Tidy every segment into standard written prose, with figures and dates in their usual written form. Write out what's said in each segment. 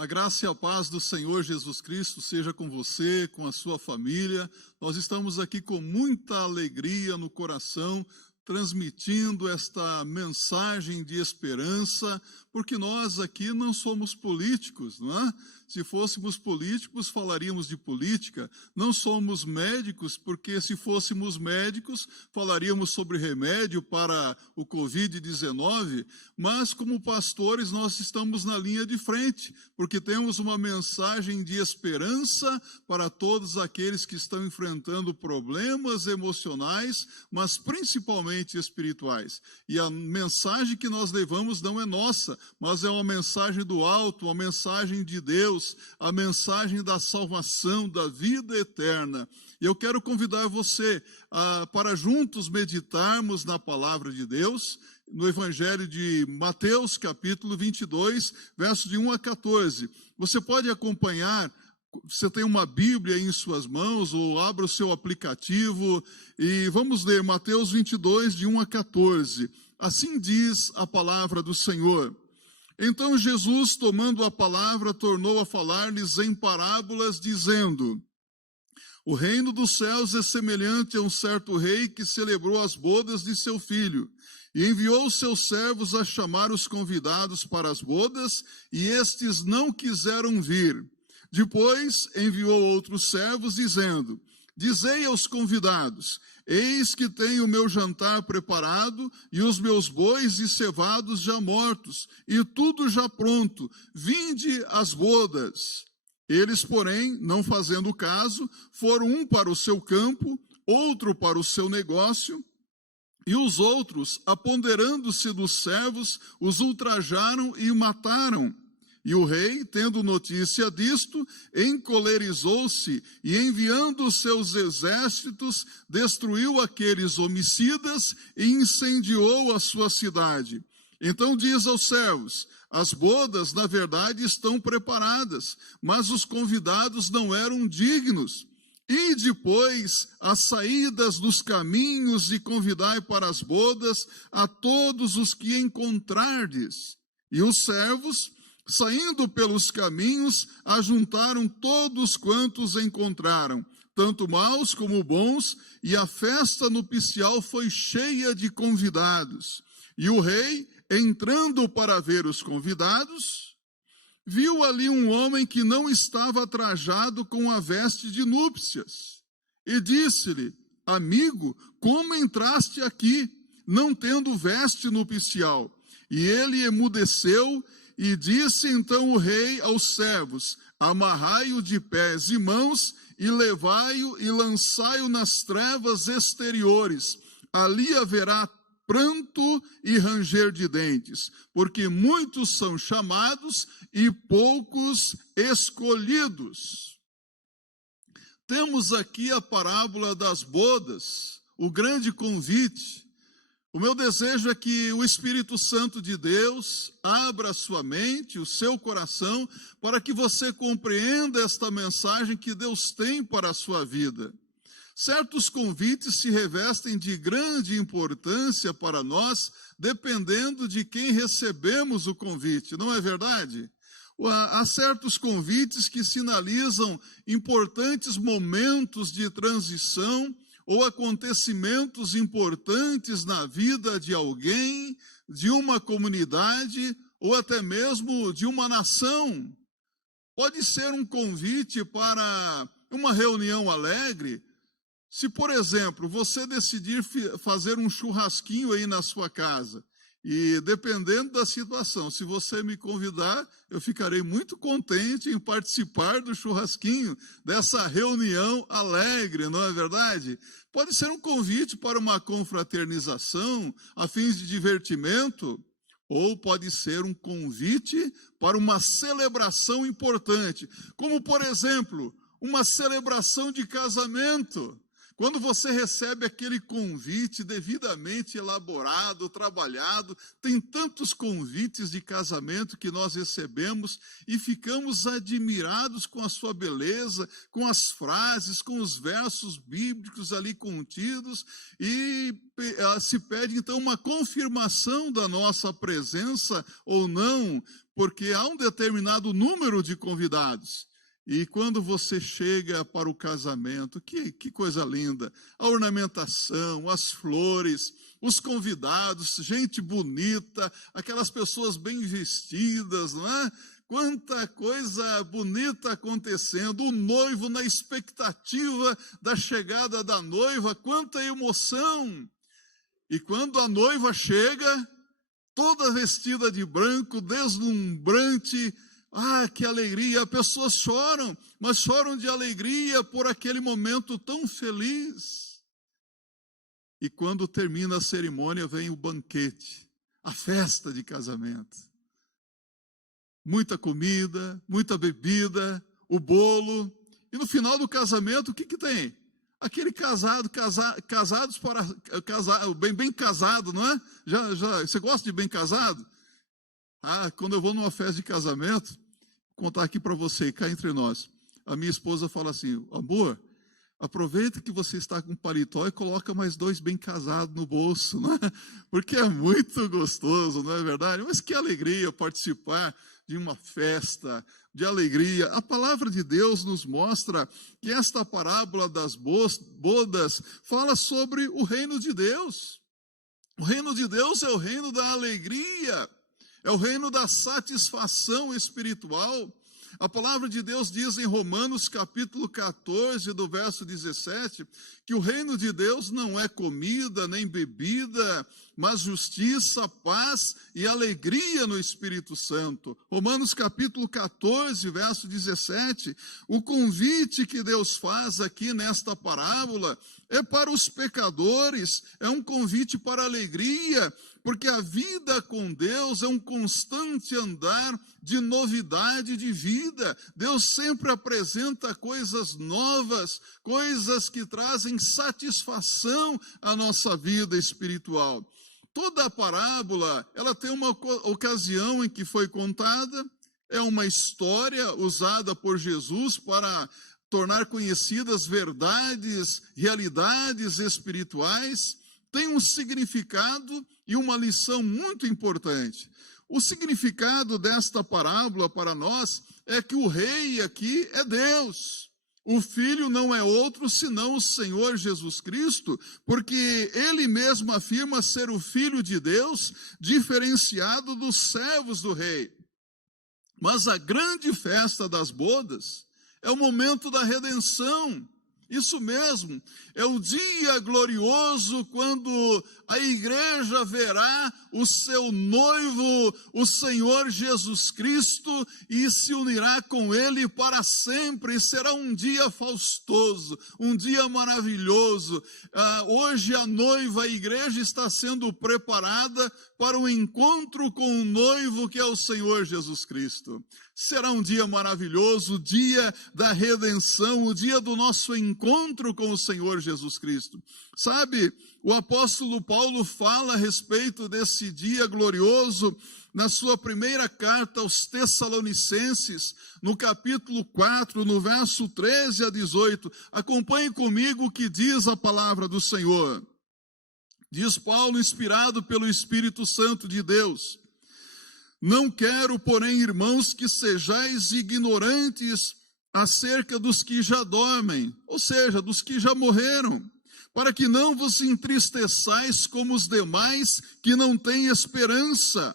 A graça e a paz do Senhor Jesus Cristo seja com você, com a sua família. Nós estamos aqui com muita alegria no coração, transmitindo esta mensagem de esperança, porque nós aqui não somos políticos, não é? Se fôssemos políticos, falaríamos de política. Não somos médicos, porque se fôssemos médicos, falaríamos sobre remédio para o Covid-19, mas como pastores nós estamos na linha de frente, porque temos uma mensagem de esperança para todos aqueles que estão enfrentando problemas emocionais, mas principalmente espirituais. E a mensagem que nós levamos não é nossa, mas é uma mensagem do alto, uma mensagem de Deus, a mensagem da salvação, da vida eterna. E eu quero convidar você para juntos meditarmos na palavra de Deus, no Evangelho de Mateus, capítulo 22, versos de 1 a 14. Você pode acompanhar, você tem uma Bíblia em suas mãos, ou abra o seu aplicativo, e vamos ler Mateus 22, de 1 a 14. Assim diz a palavra do Senhor. Então Jesus, tomando a palavra, tornou a falar-lhes em parábolas, dizendo: O reino dos céus é semelhante a um certo rei que celebrou as bodas de seu filho, e enviou seus servos a chamar os convidados para as bodas, e estes não quiseram vir. Depois enviou outros servos, dizendo: Dizei aos convidados: Eis que tenho o meu jantar preparado, e os meus bois e cevados já mortos, e tudo já pronto. Vinde às bodas. Eles, porém, não fazendo caso, foram um para o seu campo, outro para o seu negócio, e os outros, apoderando-se dos servos, os ultrajaram e mataram. E o rei, tendo notícia disto, encolerizou-se e, enviando os seus exércitos, destruiu aqueles homicidas e incendiou a sua cidade. Então diz aos servos: As bodas, na verdade, estão preparadas, mas os convidados não eram dignos. E depois, as saídas dos caminhos, e convidai para as bodas a todos os que encontrardes. E os servos, saindo pelos caminhos, ajuntaram todos quantos encontraram, tanto maus como bons, e a festa nupcial foi cheia de convidados. E o rei, entrando para ver os convidados, viu ali um homem que não estava trajado com a veste de núpcias, e disse-lhe: Amigo, como entraste aqui, não tendo veste nupcial? E ele emudeceu. E disse então o rei aos servos: Amarrai-o de pés e mãos, e levai-o e lançai-o nas trevas exteriores. Ali haverá pranto e ranger de dentes, porque muitos são chamados e poucos escolhidos. Temos aqui a parábola das bodas, o grande convite. O meu desejo é que o Espírito Santo de Deus abra a sua mente, o seu coração, para que você compreenda esta mensagem que Deus tem para a sua vida. Certos convites se revestem de grande importância para nós, dependendo de quem recebemos o convite, não é verdade? Há certos convites que sinalizam importantes momentos de transição, ou acontecimentos importantes na vida de alguém, de uma comunidade, ou até mesmo de uma nação. Pode ser um convite para uma reunião alegre. Se, por exemplo, você decidir fazer um churrasquinho aí na sua casa, e dependendo da situação, se você me convidar, eu ficarei muito contente em participar do churrasquinho, dessa reunião alegre, não é verdade? Pode ser um convite para uma confraternização, a fins de divertimento, ou pode ser um convite para uma celebração importante, como, por exemplo, uma celebração de casamento. Quando você recebe aquele convite devidamente elaborado, trabalhado, tem tantos convites de casamento que nós recebemos e ficamos admirados com a sua beleza, com as frases, com os versos bíblicos ali contidos, e se pede então uma confirmação da nossa presença ou não, porque há um determinado número de convidados. E quando você chega para o casamento, que coisa linda, a ornamentação, as flores, os convidados, gente bonita, aquelas pessoas bem vestidas, não é? Quanta coisa bonita acontecendo, o noivo na expectativa da chegada da noiva, quanta emoção! E quando a noiva chega, toda vestida de branco, deslumbrante, que alegria, as pessoas choram, mas choram de alegria por aquele momento tão feliz. E quando termina a cerimônia, vem o banquete, a festa de casamento. Muita comida, muita bebida, o bolo, e no final do casamento, o que tem? Aquele casados para bem casado, não é? Você gosta de bem casado? Quando eu vou numa festa de casamento, vou contar aqui para você, cá entre nós, a minha esposa fala assim: amor, aproveita que você está com paletó e coloca mais 2 bem casados no bolso, né? Porque é muito gostoso, não é verdade? Mas que alegria participar de uma festa, de alegria. A palavra de Deus nos mostra que esta parábola das bodas fala sobre o reino de Deus. O reino de Deus é o reino da alegria. É o reino da satisfação espiritual. A palavra de Deus diz em Romanos capítulo 14, do verso 17, que o reino de Deus não é comida nem bebida, mas justiça, paz e alegria no Espírito Santo. Romanos capítulo 14, verso 17, o convite que Deus faz aqui nesta parábola é para os pecadores, é um convite para alegria, porque a vida com Deus é um constante andar de novidade de vida. Deus sempre apresenta coisas novas, coisas que trazem satisfação à nossa vida espiritual. Toda a parábola, ela tem uma ocasião em que foi contada, é uma história usada por Jesus para tornar conhecidas verdades, realidades espirituais, tem um significado e uma lição muito importante. O significado desta parábola para nós é que o rei aqui é Deus. O filho não é outro senão o Senhor Jesus Cristo, porque ele mesmo afirma ser o filho de Deus, diferenciado dos servos do rei. Mas a grande festa das bodas é o momento da redenção. Isso mesmo, é o dia glorioso quando a igreja verá o seu noivo, o Senhor Jesus Cristo, e se unirá com ele para sempre. E será um dia faustoso, um dia maravilhoso. Hoje a noiva, a igreja, está sendo preparada para o encontro com o noivo que é o Senhor Jesus Cristo. Será um dia maravilhoso, o dia da redenção, o dia do nosso encontro com o Senhor Jesus Cristo. Sabe, o apóstolo Paulo fala a respeito desse dia glorioso na sua primeira carta aos Tessalonicenses, no capítulo 4, no verso 13 a 18. Acompanhe comigo o que diz a palavra do Senhor. Diz Paulo, inspirado pelo Espírito Santo de Deus: não quero, porém, irmãos, que sejais ignorantes acerca dos que já dormem, ou seja, dos que já morreram, para que não vos entristeçais como os demais que não têm esperança.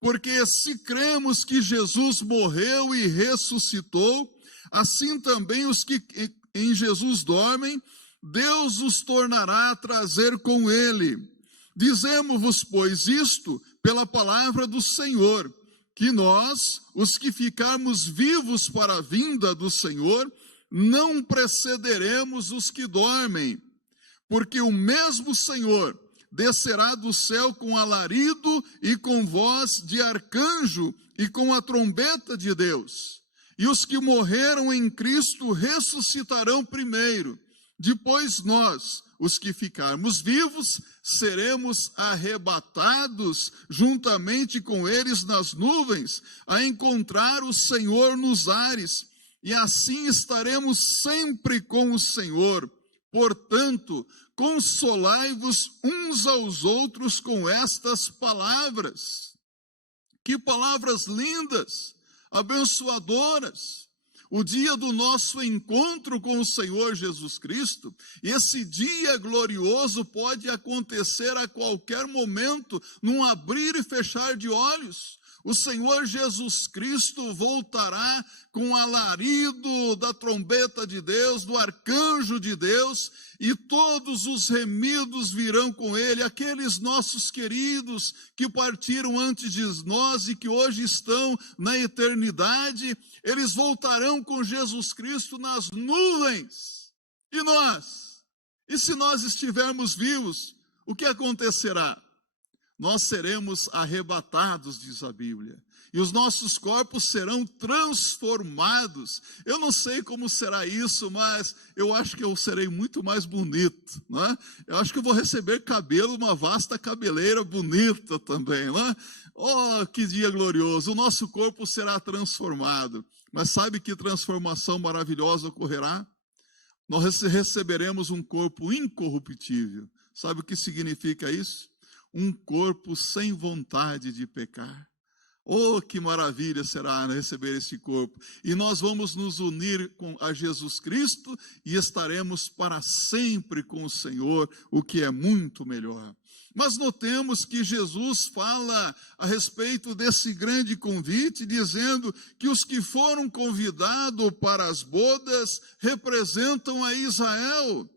Porque se cremos que Jesus morreu e ressuscitou, assim também os que em Jesus dormem, Deus os tornará a trazer com ele. Dizemos-vos, pois, isto pela palavra do Senhor, que nós, os que ficarmos vivos para a vinda do Senhor, não precederemos os que dormem, porque o mesmo Senhor descerá do céu com alarido e com voz de arcanjo e com a trombeta de Deus. E os que morreram em Cristo ressuscitarão primeiro. Depois nós, os que ficarmos vivos, seremos arrebatados juntamente com eles nas nuvens, a encontrar o Senhor nos ares, e assim estaremos sempre com o Senhor. Portanto, consolai-vos uns aos outros com estas palavras. Que palavras lindas, abençoadoras. O dia do nosso encontro com o Senhor Jesus Cristo, esse dia glorioso pode acontecer a qualquer momento, num abrir e fechar de olhos. O Senhor Jesus Cristo voltará com o alarido da trombeta de Deus, do arcanjo de Deus, e todos os remidos virão com ele, aqueles nossos queridos que partiram antes de nós e que hoje estão na eternidade, eles voltarão com Jesus Cristo nas nuvens. E nós? E se nós estivermos vivos, o que acontecerá? Nós seremos arrebatados, diz a Bíblia, e os nossos corpos serão transformados. Eu não sei como será isso, mas eu acho que eu serei muito mais bonito, né? Eu acho que eu vou receber cabelo, uma vasta cabeleira bonita também, né? Oh, que dia glorioso! O nosso corpo será transformado. Mas sabe que transformação maravilhosa ocorrerá? Nós receberemos um corpo incorruptível. Sabe o que significa isso? Um corpo sem vontade de pecar. Oh, que maravilha será receber esse corpo. E nós vamos nos unir a Jesus Cristo e estaremos para sempre com o Senhor, o que é muito melhor. Mas notemos que Jesus fala a respeito desse grande convite, dizendo que os que foram convidados para as bodas representam a Israel.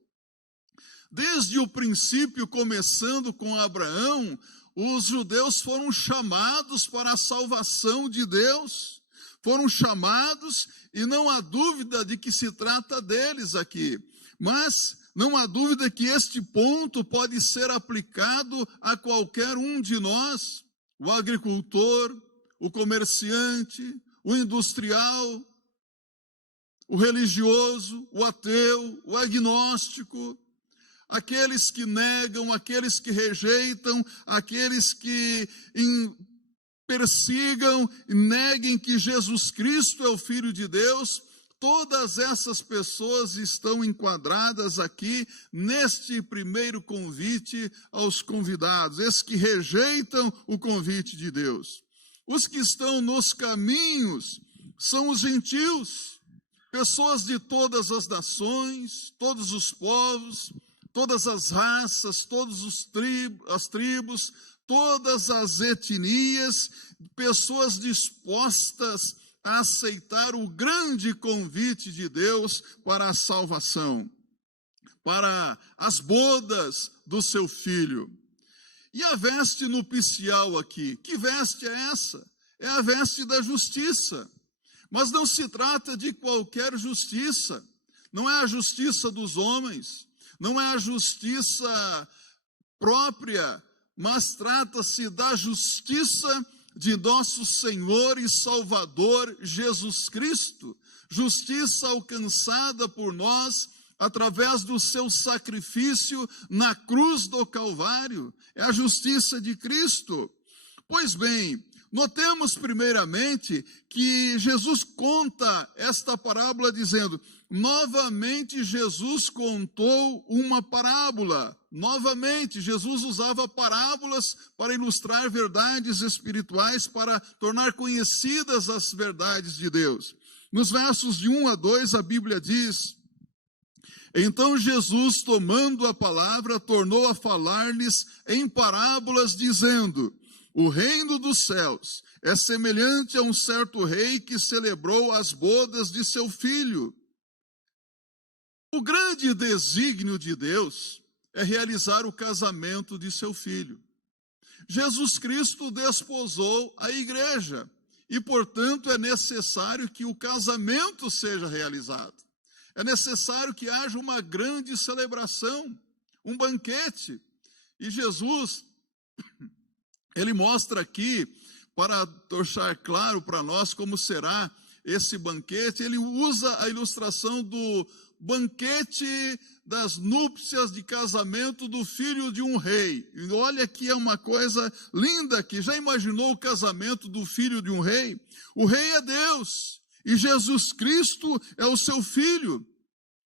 Desde o princípio, começando com Abraão, os judeus foram chamados para a salvação de Deus. Foram chamados e não há dúvida de que se trata deles aqui. Mas não há dúvida que este ponto pode ser aplicado a qualquer um de nós. O agricultor, o comerciante, o industrial, o religioso, o ateu, o agnóstico, aqueles que negam, aqueles que rejeitam, aqueles que persigam e neguem que Jesus Cristo é o Filho de Deus, todas essas pessoas estão enquadradas aqui neste primeiro convite aos convidados, esses que rejeitam o convite de Deus. Os que estão nos caminhos são os gentios, pessoas de todas as nações, todos os povos, todas as raças, todas as tribos, todas as etnias, pessoas dispostas a aceitar o grande convite de Deus para a salvação, para as bodas do seu Filho. E a veste nupcial aqui, que veste é essa? É a veste da justiça. Mas não se trata de qualquer justiça, não é a justiça dos homens, não é a justiça própria, mas trata-se da justiça de nosso Senhor e Salvador Jesus Cristo, justiça alcançada por nós através do seu sacrifício na cruz do Calvário, é a justiça de Cristo. Pois bem, notemos primeiramente que Jesus conta esta parábola dizendo: novamente Jesus contou uma parábola. Novamente, Jesus usava parábolas para ilustrar verdades espirituais, para tornar conhecidas as verdades de Deus. Nos versos de 1 a 2, a Bíblia diz: então Jesus, tomando a palavra, tornou a falar-lhes em parábolas, dizendo: o reino dos céus é semelhante a um certo rei que celebrou as bodas de seu filho. O grande desígnio de Deus é realizar o casamento de seu filho. Jesus Cristo desposou a igreja e, portanto, é necessário que o casamento seja realizado. É necessário que haja uma grande celebração, um banquete. E Jesus, ele mostra aqui, para deixar claro para nós como será esse banquete, ele usa a ilustração banquete das núpcias de casamento do filho de um rei. E olha que é uma coisa linda aqui. Já imaginou o casamento do filho de um rei? O rei é Deus e Jesus Cristo é o seu filho.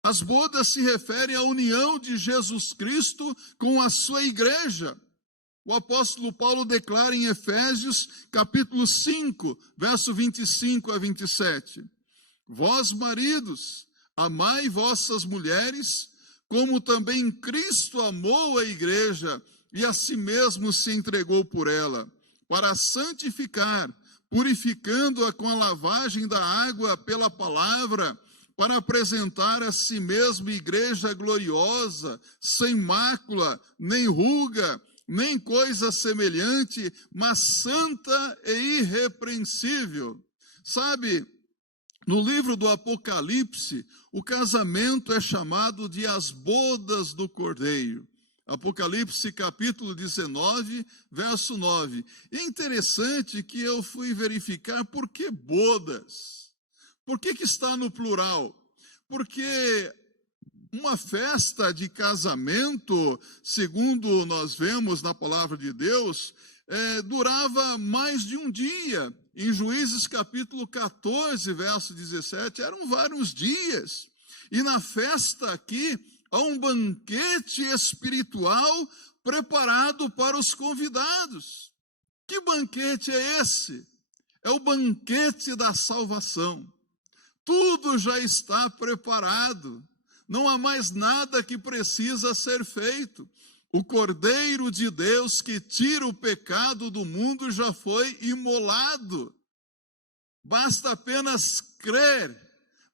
As bodas se referem à união de Jesus Cristo com a sua igreja. O apóstolo Paulo declara em Efésios, capítulo 5, verso 25 a 27. Vós, maridos, amai vossas mulheres, como também Cristo amou a igreja e a si mesmo se entregou por ela, para santificar, purificando-a com a lavagem da água pela palavra, para apresentar a si mesmo igreja gloriosa, sem mácula, nem ruga, nem coisa semelhante, mas santa e irrepreensível. Sabe, no livro do Apocalipse, o casamento é chamado de as bodas do Cordeiro. Apocalipse capítulo 19, verso 9. E é interessante que eu fui verificar por que bodas. Por que está no plural? Porque uma festa de casamento, segundo nós vemos na palavra de Deus, durava mais de um dia. Em Juízes capítulo 14, verso 17, eram vários dias. E na festa aqui, há um banquete espiritual preparado para os convidados. Que banquete é esse? É o banquete da salvação. Tudo já está preparado. Não há mais nada que precisa ser feito. O Cordeiro de Deus que tira o pecado do mundo já foi imolado. Basta apenas crer,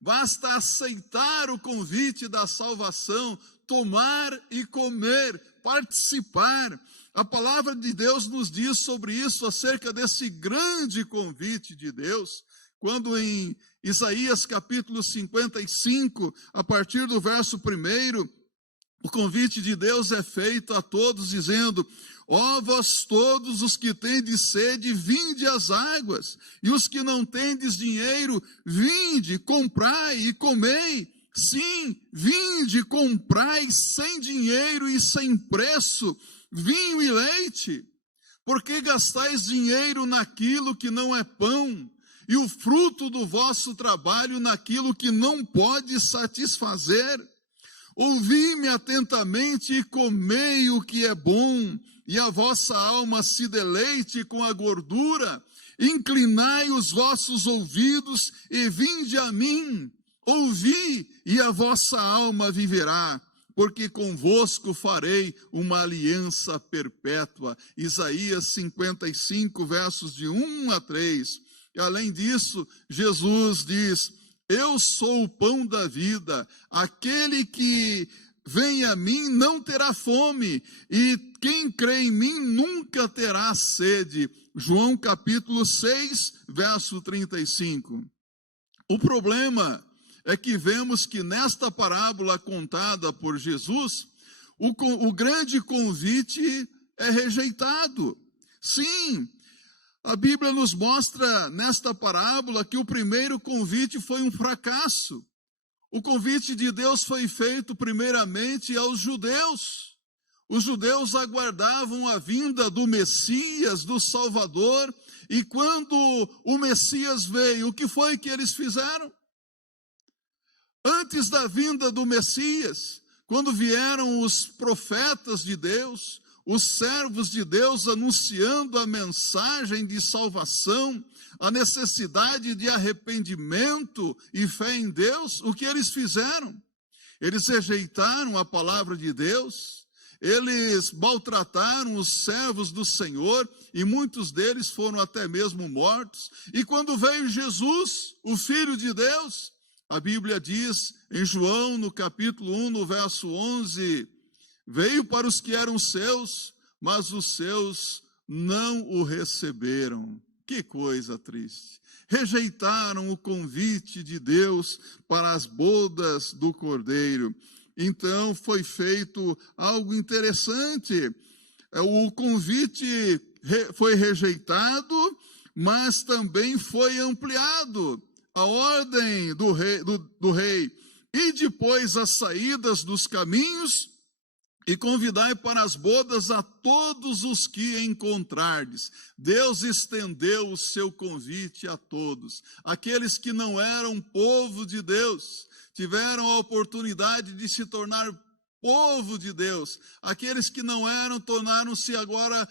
basta aceitar o convite da salvação, tomar e comer, participar. A palavra de Deus nos diz sobre isso, acerca desse grande convite de Deus, quando em Isaías capítulo 55, a partir do verso 1, o convite de Deus é feito a todos, dizendo: ó vós todos os que tendes sede, vinde às águas, e os que não tendes dinheiro, vinde, comprai e comei. Sim, vinde, comprai sem dinheiro e sem preço, vinho e leite. Porque gastais dinheiro naquilo que não é pão, e o fruto do vosso trabalho naquilo que não pode satisfazer? Ouvi-me atentamente e comei o que é bom, e a vossa alma se deleite com a gordura. Inclinai os vossos ouvidos e vinde a mim. Ouvi, e a vossa alma viverá, porque convosco farei uma aliança perpétua. Isaías 55, versos de 1 a 3. E além disso, Jesus diz: eu sou o pão da vida, aquele que vem a mim não terá fome, e quem crê em mim nunca terá sede. João capítulo 6, verso 35. O problema é que vemos que nesta parábola contada por Jesus, o grande convite é rejeitado. Sim, a Bíblia nos mostra nesta parábola que o primeiro convite foi um fracasso. O convite de Deus foi feito primeiramente aos judeus. Os judeus aguardavam a vinda do Messias, do Salvador, e quando o Messias veio, o que foi que eles fizeram? Antes da vinda do Messias, quando vieram os profetas de Deus, os servos de Deus anunciando a mensagem de salvação, a necessidade de arrependimento e fé em Deus, o que eles fizeram? Eles rejeitaram a palavra de Deus, eles maltrataram os servos do Senhor, e muitos deles foram até mesmo mortos. E quando veio Jesus, o Filho de Deus, a Bíblia diz em João, no capítulo 1, no verso 11, veio para os que eram seus, mas os seus não o receberam. Que coisa triste. Rejeitaram o convite de Deus para as bodas do Cordeiro. Então foi feito algo interessante. O convite foi rejeitado, mas também foi ampliado. A ordem do rei E depois as saídas dos caminhos, e convidai para as bodas a todos os que encontrardes. Deus estendeu o seu convite a todos. Aqueles que não eram povo de Deus, tiveram a oportunidade de se tornar povo de Deus. Aqueles que não eram, tornaram-se agora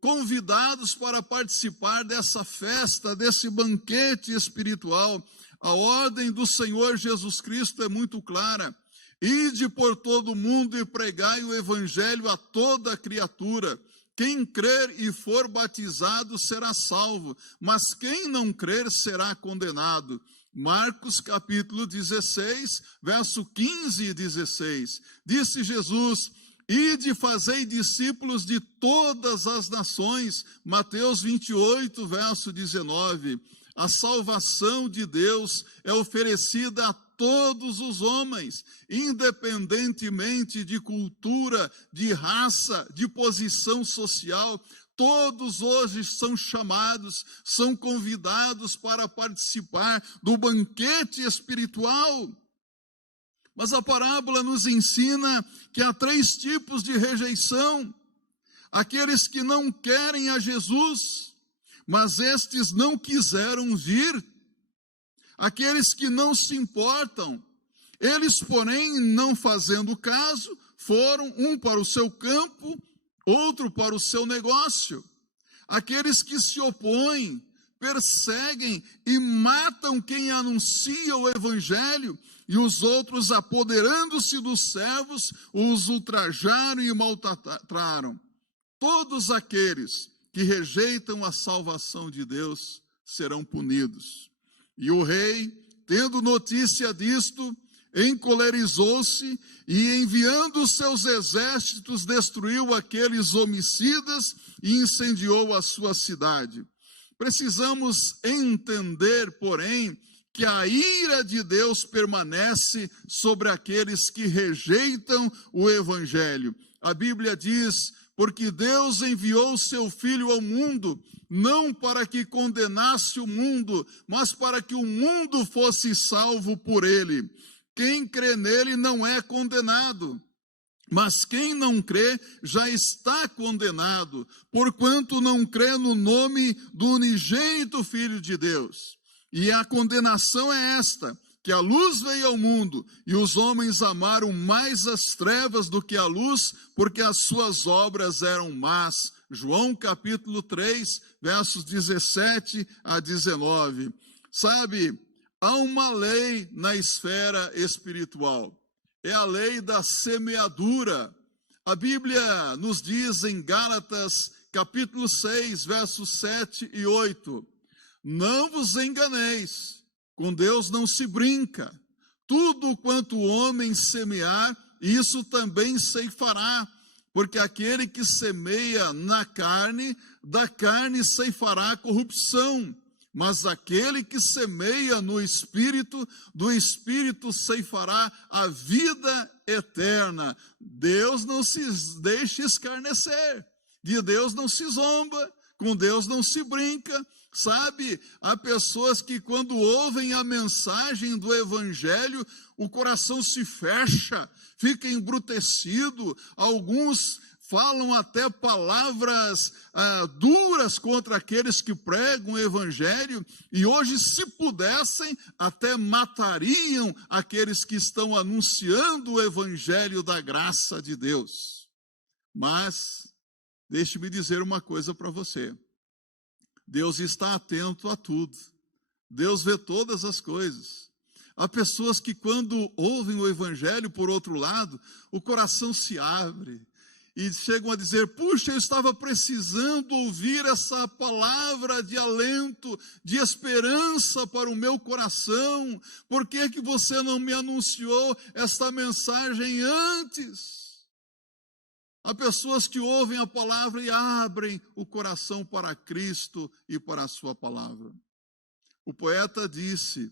convidados para participar dessa festa, desse banquete espiritual. A ordem do Senhor Jesus Cristo é muito clara. Ide por todo o mundo e pregai o evangelho a toda criatura. Quem crer e for batizado será salvo, mas quem não crer será condenado. Marcos capítulo 16, verso 15 e 16. Disse Jesus: ide fazei discípulos de todas as nações. Mateus 28, verso 19. A salvação de Deus é oferecida a todos os homens, independentemente de cultura, de raça, de posição social. Todos hoje são chamados, são convidados para participar do banquete espiritual. Mas a parábola nos ensina que há 3 tipos de rejeição: aqueles que não querem a Jesus, mas estes não quiseram vir; aqueles que não se importam, eles, porém, não fazendo caso, foram um para o seu campo, outro para o seu negócio; aqueles que se opõem, perseguem e matam quem anuncia o evangelho, e os outros, apoderando-se dos servos, os ultrajaram e maltrataram. Todos aqueles que rejeitam a salvação de Deus serão punidos. E o rei, tendo notícia disto, encolerizou-se e, enviando os seus exércitos, destruiu aqueles homicidas e incendiou a sua cidade. Precisamos entender, porém, que a ira de Deus permanece sobre aqueles que rejeitam o evangelho. A Bíblia diz: porque Deus enviou o seu Filho ao mundo, não para que condenasse o mundo, mas para que o mundo fosse salvo por ele. Quem crê nele não é condenado, mas quem não crê já está condenado, porquanto não crê no nome do unigênito Filho de Deus. E a condenação é esta: que a luz veio ao mundo, e os homens amaram mais as trevas do que a luz, porque as suas obras eram más. João capítulo 3, versos 17 a 19. Sabe, há uma lei na esfera espiritual. É a lei da semeadura. A Bíblia nos diz em Gálatas capítulo 6, versos 7 e 8. Não vos enganeis, com Deus não se brinca. Tudo quanto o homem semear, isso também ceifará. Porque aquele que semeia na carne, da carne ceifará a corrupção. Mas aquele que semeia no Espírito, do Espírito ceifará a vida eterna. Deus não se deixa escarnecer. De Deus não se zomba. Com Deus não se brinca. Sabe, há pessoas que quando ouvem a mensagem do evangelho, o coração se fecha, fica embrutecido. Alguns falam até palavras duras contra aqueles que pregam o evangelho, e hoje, se pudessem, até matariam aqueles que estão anunciando o evangelho da graça de Deus. Mas, deixe-me dizer uma coisa para você. Deus está atento a tudo. Deus vê todas as coisas. Há pessoas que, quando ouvem o evangelho, por outro lado, o coração se abre e chegam a dizer: puxa, eu estava precisando ouvir essa palavra de alento, de esperança para o meu coração. Por que que você não me anunciou esta mensagem antes? Há pessoas que ouvem a palavra e abrem o coração para Cristo e para a sua palavra. O poeta disse: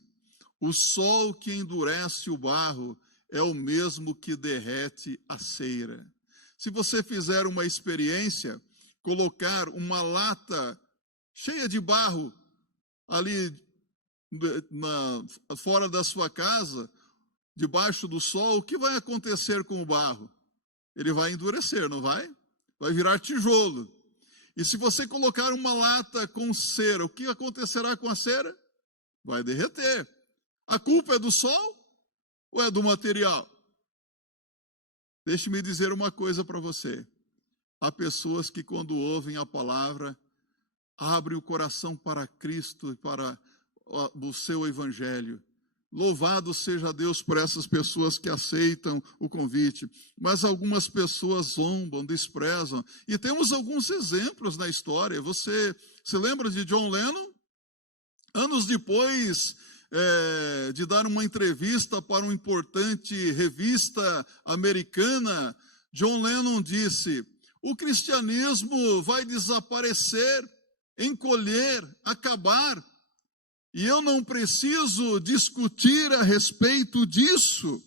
o sol que endurece o barro é o mesmo que derrete a cera. Se você fizer uma experiência, colocar uma lata cheia de barro ali fora da sua casa, debaixo do sol, o que vai acontecer com o barro? Ele vai endurecer, não vai? Vai virar tijolo. E se você colocar uma lata com cera, o que acontecerá com a cera? Vai derreter. A culpa é do sol ou é do material? Deixe-me dizer uma coisa para você. Há pessoas que, quando ouvem a palavra, abrem o coração para Cristo e para o seu evangelho. Louvado seja Deus por essas pessoas que aceitam o convite. Mas algumas pessoas zombam, desprezam. E temos alguns exemplos na história. Você se lembra de John Lennon? Anos depois de dar uma entrevista para uma importante revista americana, John Lennon disse: o cristianismo vai desaparecer, encolher, acabar. E eu não preciso discutir a respeito disso.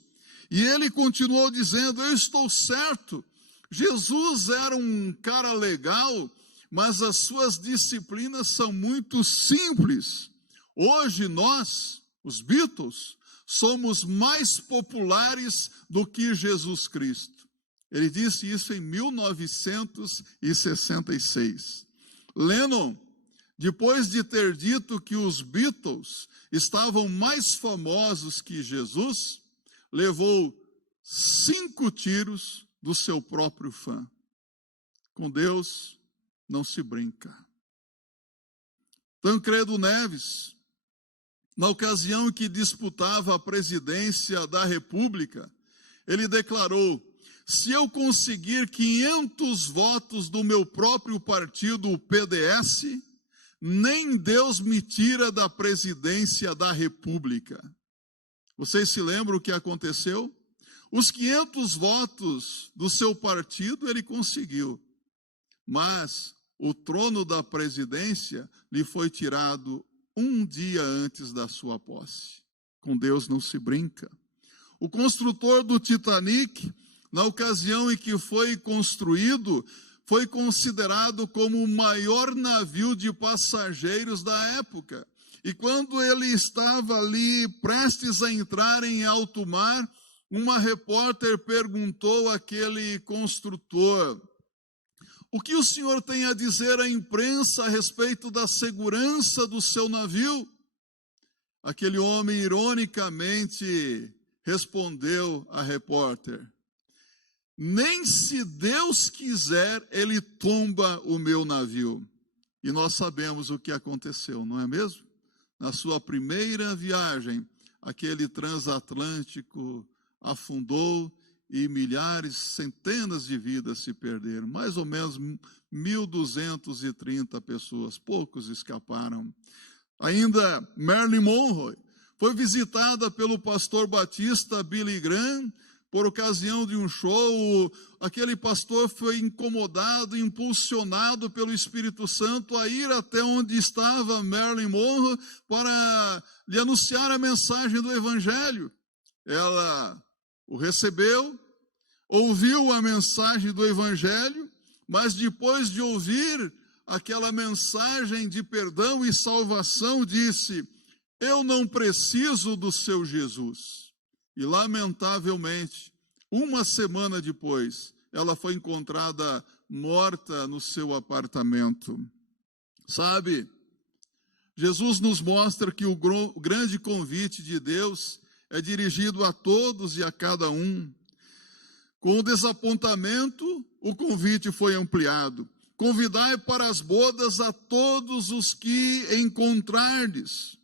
E ele continuou dizendo: eu estou certo. Jesus era um cara legal, mas as suas disciplinas são muito simples. Hoje nós, os Beatles, somos mais populares do que Jesus Cristo. Ele disse isso em 1966. Lennon, depois de ter dito que os Beatles estavam mais famosos que Jesus, levou 5 tiros do seu próprio fã. Com Deus não se brinca. Tancredo Neves, na ocasião em que disputava a presidência da República, ele declarou: se eu conseguir 500 votos do meu próprio partido, o PDS, nem Deus me tira da presidência da República. Vocês se lembram o que aconteceu? Os 500 votos do seu partido ele conseguiu, mas o trono da presidência lhe foi tirado um dia antes da sua posse. Com Deus não se brinca. O construtor do Titanic, na ocasião em que foi construído, foi considerado como o maior navio de passageiros da época. E quando ele estava ali prestes a entrar em alto mar, uma repórter perguntou àquele construtor: o que o senhor tem a dizer à imprensa a respeito da segurança do seu navio? Aquele homem ironicamente respondeu à repórter: nem se Deus quiser, ele tomba o meu navio. E nós sabemos o que aconteceu, não é mesmo? Na sua primeira viagem, aquele transatlântico afundou e milhares, centenas de vidas se perderam. Mais ou menos 1.230 pessoas, poucos escaparam. Ainda Marilyn Monroe foi visitada pelo pastor batista Billy Graham. Por ocasião de um show, aquele pastor foi incomodado, impulsionado pelo Espírito Santo a ir até onde estava Marilyn Monroe para lhe anunciar a mensagem do Evangelho. Ela o recebeu, ouviu a mensagem do Evangelho, mas depois de ouvir aquela mensagem de perdão e salvação, disse: eu não preciso do seu Jesus. E, lamentavelmente, uma semana depois, ela foi encontrada morta no seu apartamento. Sabe, Jesus nos mostra que o grande convite de Deus é dirigido a todos e a cada um. Com o desapontamento, o convite foi ampliado. Convidai para as bodas a todos os que encontrardes.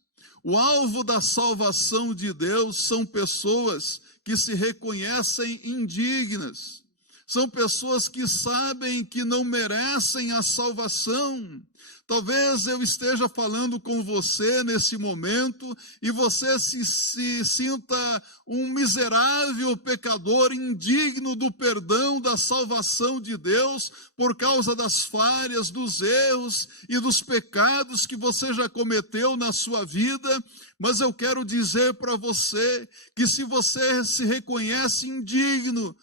O alvo da salvação de Deus são pessoas que se reconhecem indignas. São pessoas que sabem que não merecem a salvação. Talvez eu esteja falando com você nesse momento e você se sinta um miserável pecador indigno do perdão, da salvação de Deus por causa das falhas, dos erros e dos pecados que você já cometeu na sua vida. Mas eu quero dizer para você que se você se reconhece indigno,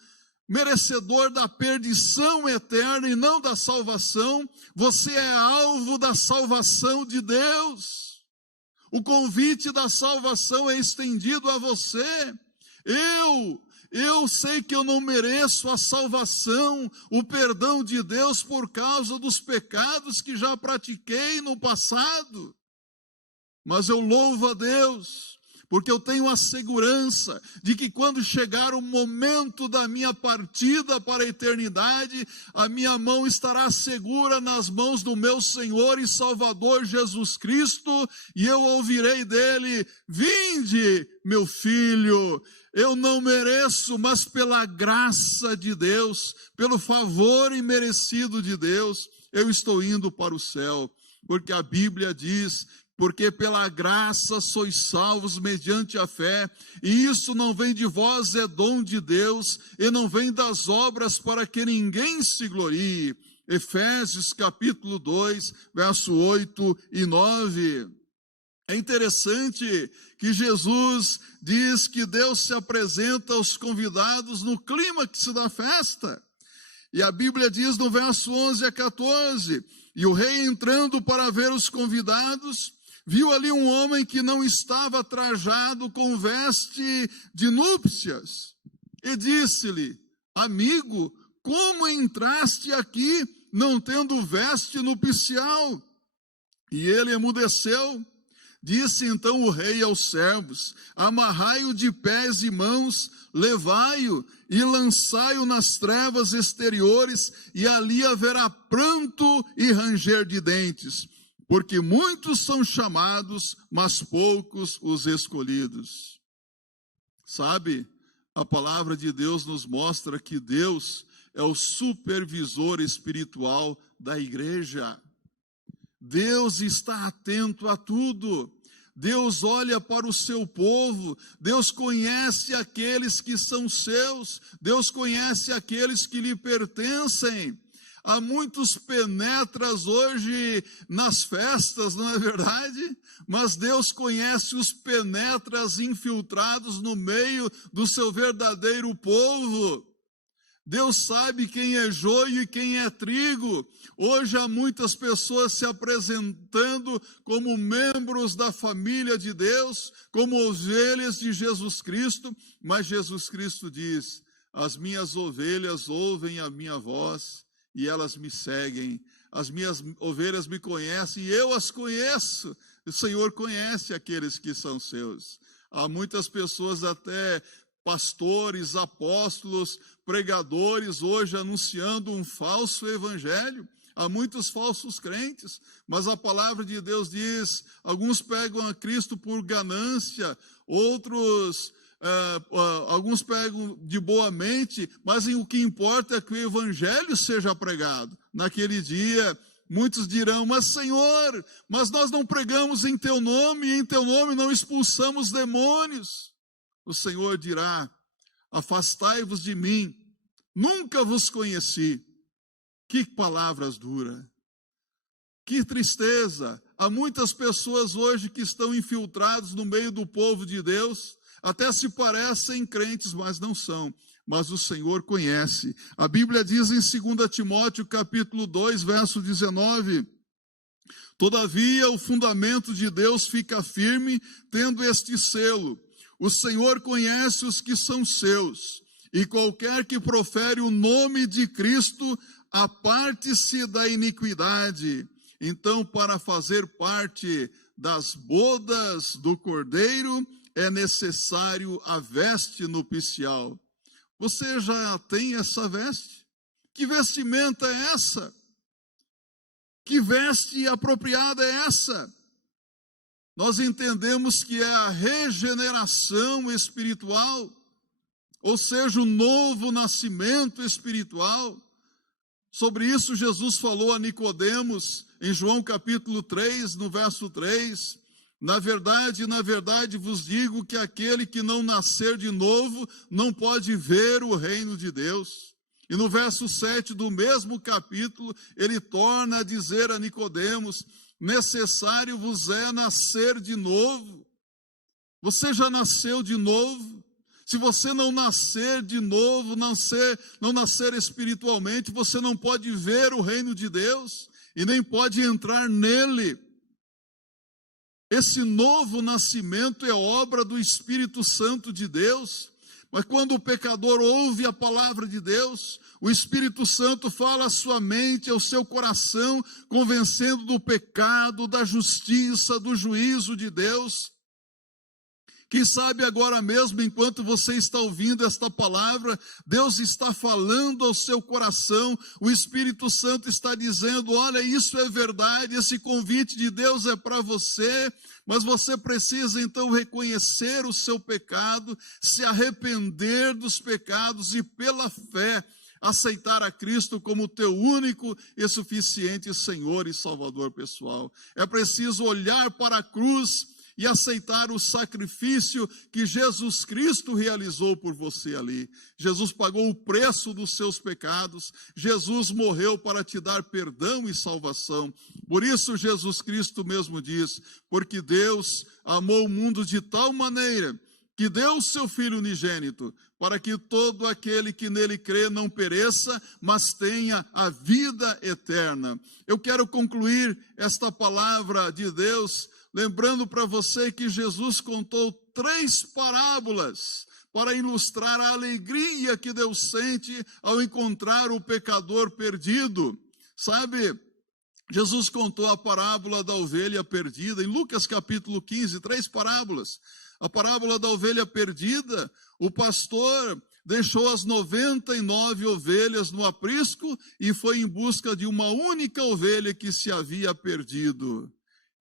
merecedor da perdição eterna e não da salvação, você é alvo da salvação de Deus. O convite da salvação é estendido a você. Eu sei que eu não mereço a salvação, o perdão de Deus por causa dos pecados que já pratiquei no passado. Mas eu louvo a Deus, porque eu tenho a segurança de que quando chegar o momento da minha partida para a eternidade, a minha mão estará segura nas mãos do meu Senhor e Salvador Jesus Cristo, e eu ouvirei dele: vinde, meu filho. Eu não mereço, mas pela graça de Deus, pelo favor imerecido de Deus, eu estou indo para o céu. Porque a Bíblia diz: porque pela graça sois salvos mediante a fé, e isso não vem de vós, é dom de Deus, e não vem das obras para que ninguém se glorie. Efésios capítulo 2, verso 8 e 9. É interessante que Jesus diz que Deus se apresenta aos convidados no clímax da festa. E a Bíblia diz no verso 11 a 14, e o rei entrando para ver os convidados, viu ali um homem que não estava trajado com veste de núpcias, e disse-lhe: amigo, como entraste aqui não tendo veste nupcial? E ele emudeceu. Disse então o rei aos servos: amarrai-o de pés e mãos, levai-o e lançai-o nas trevas exteriores, e ali haverá pranto e ranger de dentes, porque muitos são chamados, mas poucos os escolhidos. Sabe, a palavra de Deus nos mostra que Deus é o supervisor espiritual da igreja. Deus está atento a tudo. Deus olha para o seu povo. Deus conhece aqueles que são seus. Deus conhece aqueles que lhe pertencem. Há muitos penetras hoje nas festas, não é verdade? Mas Deus conhece os penetras infiltrados no meio do seu verdadeiro povo. Deus sabe quem é joio e quem é trigo. Hoje há muitas pessoas se apresentando como membros da família de Deus, como ovelhas de Jesus Cristo, mas Jesus Cristo diz: as minhas ovelhas ouvem a minha voz e elas me seguem. As minhas ovelhas me conhecem e eu as conheço. O Senhor conhece aqueles que são seus. Há muitas pessoas, até pastores, apóstolos, pregadores, hoje anunciando um falso evangelho. Há muitos falsos crentes, mas a palavra de Deus diz: alguns pegam a Cristo por ganância, outros, alguns pegam de boa mente, mas o que importa é que o evangelho seja pregado. Naquele dia, muitos dirão: mas Senhor, mas nós não pregamos em teu nome, e em teu nome não expulsamos demônios. O Senhor dirá: afastai-vos de mim, nunca vos conheci. Que palavras duras, que tristeza. Há muitas pessoas hoje que estão infiltradas no meio do povo de Deus, até se parecem crentes, mas não são. Mas o Senhor conhece. A Bíblia diz em 2 Timóteo capítulo 2, verso 19: todavia o fundamento de Deus fica firme, tendo este selo: o Senhor conhece os que são seus, e qualquer que profere o nome de Cristo, aparte-se da iniquidade. Então, para fazer parte das bodas do Cordeiro, é necessário a veste nupcial. Você já tem essa veste? Que vestimenta é essa? Que veste apropriada é essa? Nós entendemos que é a regeneração espiritual, ou seja, o novo nascimento espiritual. Sobre isso Jesus falou a Nicodemos em João capítulo 3, no verso 3. Na verdade vos digo que aquele que não nascer de novo não pode ver o reino de Deus. E no verso 7 do mesmo capítulo, ele torna a dizer a Nicodemos: necessário vos é nascer de novo. Você já nasceu de novo? Se você não nascer de novo, não nascer espiritualmente, você não pode ver o reino de Deus e nem pode entrar nele. Esse novo nascimento é obra do Espírito Santo de Deus. Mas quando o pecador ouve a palavra de Deus, o Espírito Santo fala à sua mente, ao seu coração, convencendo do pecado, da justiça, do juízo de Deus. Quem sabe agora mesmo, enquanto você está ouvindo esta palavra, Deus está falando ao seu coração, o Espírito Santo está dizendo, olha, isso é verdade, esse convite de Deus é para você, mas você precisa então reconhecer o seu pecado, se arrepender dos pecados e pela fé aceitar a Cristo como teu único e suficiente Senhor e Salvador pessoal. É preciso olhar para a cruz e aceitar o sacrifício que Jesus Cristo realizou por você ali. Jesus pagou o preço dos seus pecados, Jesus morreu para te dar perdão e salvação. Por isso Jesus Cristo mesmo diz, porque Deus amou o mundo de tal maneira que deu o seu Filho unigênito, para que todo aquele que nele crê não pereça, mas tenha a vida eterna. Eu quero concluir esta palavra de Deus lembrando para você que Jesus contou 3 parábolas para ilustrar a alegria que Deus sente ao encontrar o pecador perdido. Sabe, Jesus contou a parábola da ovelha perdida, em Lucas capítulo 15, 3 parábolas. A parábola da ovelha perdida, o pastor deixou as 99 ovelhas no aprisco e foi em busca de uma única ovelha que se havia perdido.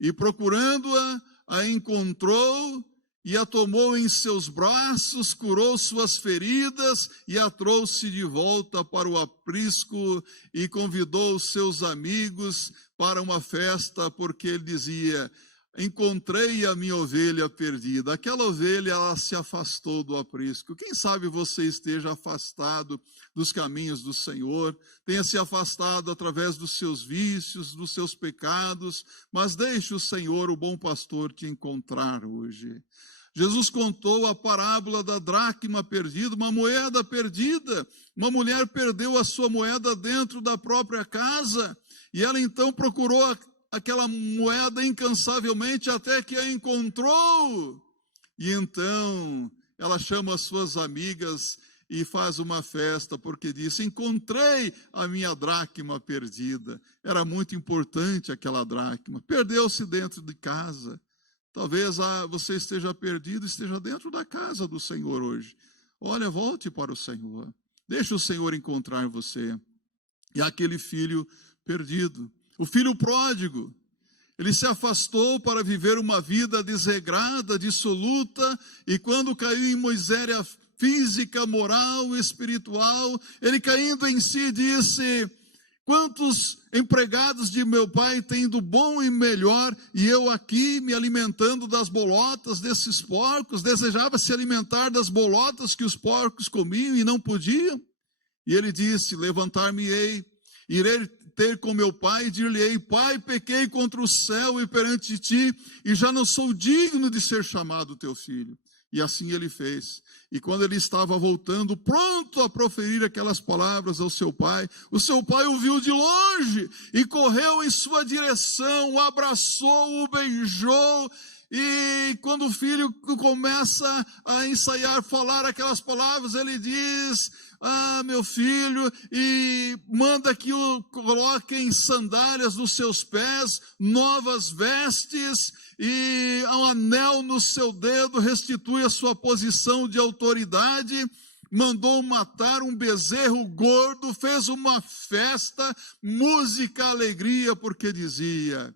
E procurando-a, a encontrou e a tomou em seus braços, curou suas feridas e a trouxe de volta para o aprisco e convidou os seus amigos para uma festa, porque ele dizia, encontrei a minha ovelha perdida. Aquela ovelha, ela se afastou do aprisco. Quem sabe você esteja afastado dos caminhos do Senhor, tenha se afastado através dos seus vícios, dos seus pecados, mas deixe o Senhor, o bom pastor, te encontrar hoje. Jesus contou a parábola da dracma perdida, uma moeda perdida. Uma mulher perdeu a sua moeda dentro da própria casa, e ela então procurou aquela moeda incansavelmente até que a encontrou. E então ela chama as suas amigas e faz uma festa, porque disse, encontrei a minha dracma perdida. Era muito importante aquela dracma. Perdeu-se dentro de casa. Talvez você esteja perdido, esteja dentro da casa do Senhor hoje. Olha, volte para o Senhor. Deixe o Senhor encontrar você. E aquele filho perdido, o filho pródigo, ele se afastou para viver uma vida desregrada, dissoluta, e quando caiu em miséria física, moral, espiritual, ele caindo em si disse, quantos empregados de meu pai têm do bom e melhor, e eu aqui me alimentando das bolotas desses porcos, desejava se alimentar das bolotas que os porcos comiam e não podiam. E ele disse, levantar-me-ei, irei ter com meu pai e dir-lhe-ei, pai, pequei contra o céu e perante ti, e já não sou digno de ser chamado teu filho. E assim ele fez. E quando ele estava voltando, pronto a proferir aquelas palavras ao seu pai, o seu pai o viu de longe e correu em sua direção, o abraçou, o beijou. E quando o filho começa a ensaiar, falar aquelas palavras, ele diz, meu filho, e manda que o coloquem sandálias nos seus pés, novas vestes, e um anel no seu dedo, restitui a sua posição de autoridade, mandou matar um bezerro gordo, fez uma festa, música, alegria, porque dizia,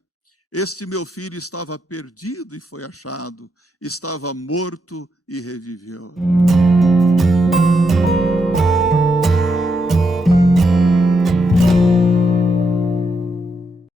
este meu filho estava perdido e foi achado, estava morto e reviveu.